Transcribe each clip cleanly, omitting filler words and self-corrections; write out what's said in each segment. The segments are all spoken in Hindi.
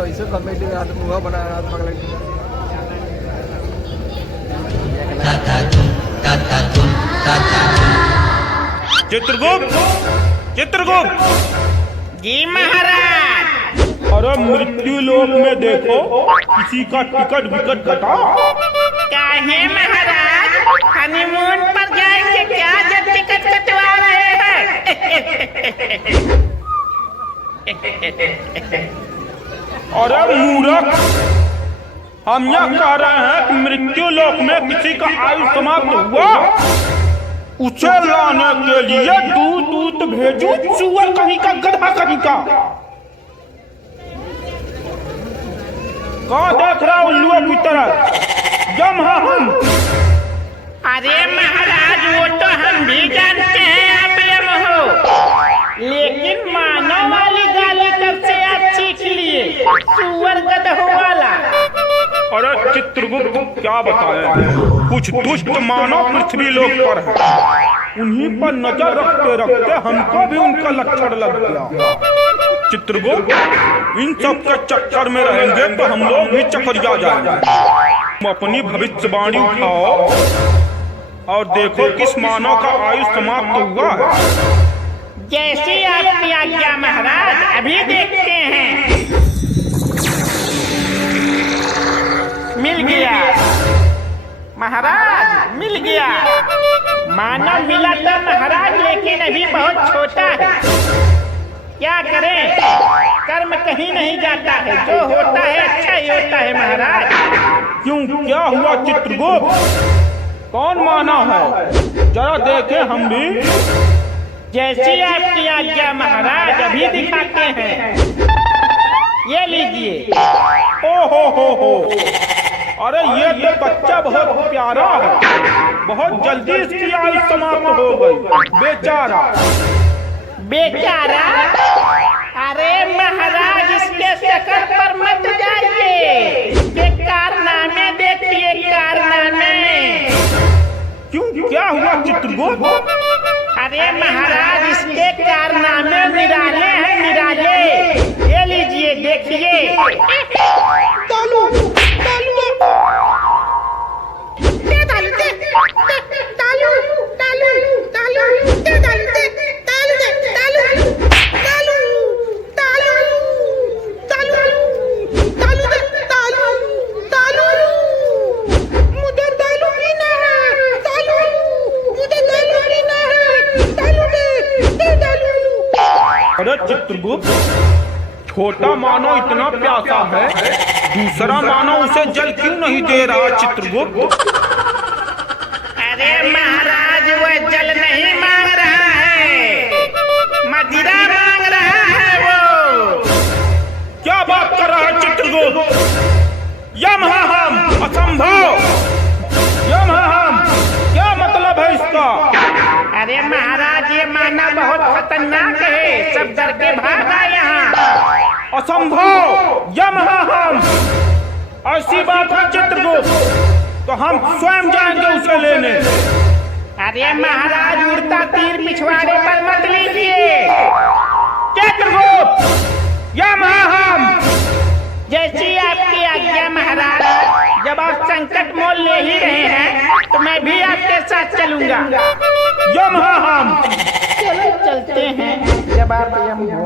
वैसे कमेटी में हाथ मुँह बना हाथ पकड़ चित्रगुप्त, चित्रगुप्त जी महाराज। अरे मृत्यु लोक में देखो किसी का टिकट विकट कटा। काहे महाराज, हनीमून पर जाएंगे क्या जब टिकट कटवा रहे हैं? अरे मूर्ख, हम यह कह रहे हैं कि मृत्यु लोक में किसी का आयु समाप्त हुआ, उसे लाने के लिए दूत दूत भेजो, सुअर कहीं का गधा कहीं का। कहाँ देख रहा उल्लुओं की तरह? जम हम। अरे महाराज, वो तो हम भी जानते हैं आप यम हो, लेकिन मानव वाली गाली कब से आप सीख लिए, सुअर गधों वाला? अरे चित्रगुप्त, क्या बताएं, कुछ दुष्ट मानव पृथ्वी लोक पर है, उन्हीं पर नजर रखते रखते हमको भी उनका लक्षण लग गया। चित्रगुप्त, इन सब के चक्कर में रहेंगे तो हम लोग भी चकरिया जाएंगे। तुम अपनी भविष्यवाणी उठाओ और देखो किस मानव का आयु समाप्त हुआ है। जैसी आपकी आज्ञा महाराज, अभी देखते हैं। मिल गया महाराज, मिल गया। मानव मिला था महाराज, लेकिन अभी बहुत छोटा है। क्या करें, कर्म कहीं नहीं जाता है, जो होता है अच्छा ही होता है महाराज। क्यों, क्या हुआ चित्रगुप्त? कौन मानव है, जरा देखे हम भी। जैसी आपकी आज्ञा महाराज, अभी दिखाते हैं। ये लीजिए। हो, अरे ये तो बच्चा बहुत प्यारा है, बहुत जल्दी इसकी आयु समाप्त हो गई। बेचारा बेचारा। अरे महाराज, इसके शक्ल पर मत जाइए, इसके कारनामे देखिए, कारनामे। क्यों, क्या हुआ चित्रगुप्त? अरे महाराज, इसके कारनामे निराले हैं, निराले। ये लीजिए, देखिए। तालू, तालू, दे तालू, दे, तालू, तालू, तालू, दे तालू, दे, तालू, दे, तालू, तालू, तालू, तालू, तालू, दे, तालू, तालू, मुझे तालू पीना है, तालू, मुझे तालू पीना है, तालू दे तालू। अरे चित्रगुप्त, छोटा मानव इतना प्यासा है, दूसरा मानव उसे जल क्यों नहीं दे रहा चित्रगुप्त? अरे महाराज, वह जल नहीं मांग रहा है, मदिरा मांग रहा है वो। क्या बात कर रहा है चित्रगुप्त? यम है हम, असंभव। यम है हम, क्या मतलब है इसका? अरे महाराज, ये मानव बहुत खतरनाक है, सब डर के भागा यहाँ। असंभव, यम है हम। ऐसी बात है चित्रगुप्त, तो हम स्वयं जाएंगे उसे लेने। अरे महाराज, उड़ता तीर पिछवाड़े पर मत लीजिए। चित्रगुप्त, यम है हम। जैसी आपकी आज्ञा महाराज। जब आप संकट मोल ले ही रहे हैं, तो मैं भी आपके साथ चलूंगा। यम है हम। चलो चलते हैं, जब आप यम हो।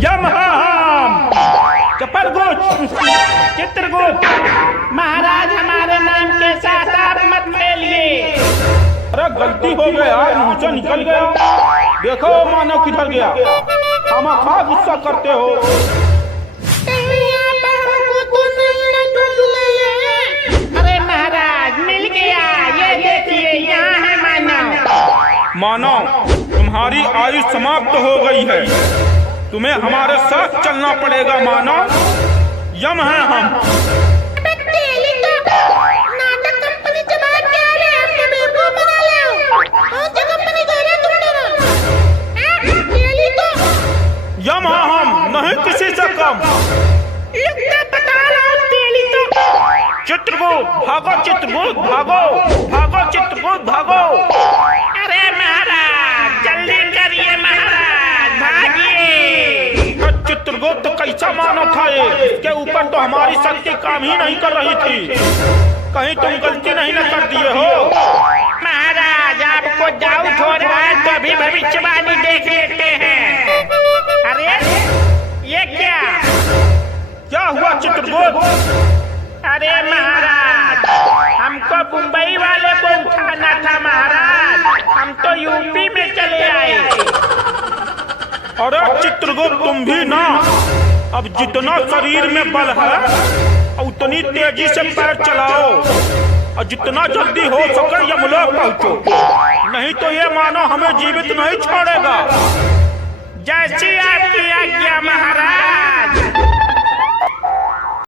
यम है हम। चपरगुप्त, चित्रगुप्त, महाराज, हमारे नाम के साथ आप मत खेलिए। अरे गलती हो गया, मुंह से निकल गया। देखो मानव किधर गया, खामखा गुस्सा करते हो। अरे महाराज, मिल गया, ये देखिए, यहाँ है मानव। मानव, तुम्हारी आयु समाप्त हो गई है, तुम्हें हमारे साथ चलना पड़ेगा मानव। यम है हम। यम है हम, नहीं किसी से कम। बता रहा हूँ, तेली तो। चित्रगुप्त, भागो चित्रगुप्त भागो, भागो चित्रगुप्त भागो। अरे महाराज जल्दी करिए महाराज, भागिए। चित्रगुप्त कैसा मानव था ये? इसके ऊपर तो हमारी शक्ति काम ही नहीं कर रही थी। कहीं तुम गलती नहीं न कर दिए हो? महाराज आपको डाउट हो रहा है तो अभी भविष्यवाणी देख लेते हैं। अरे ये क्या हुआ चित्रगुप्त? अरे महाराज हमको मुंबई वाले को उठाना था महाराज, हम तो यूपी में चले आए। अरे चित्रगुप्त तुम भी ना, अब जितना शरीर में बल है उतनी तेजी से पैर चलाओ और जितना जल्दी हो सके यमलोक पहुंचो, नहीं तो ये मानो हमें जीवित नहीं छोड़ेगा। जैसी आपकी आज्ञा महाराज।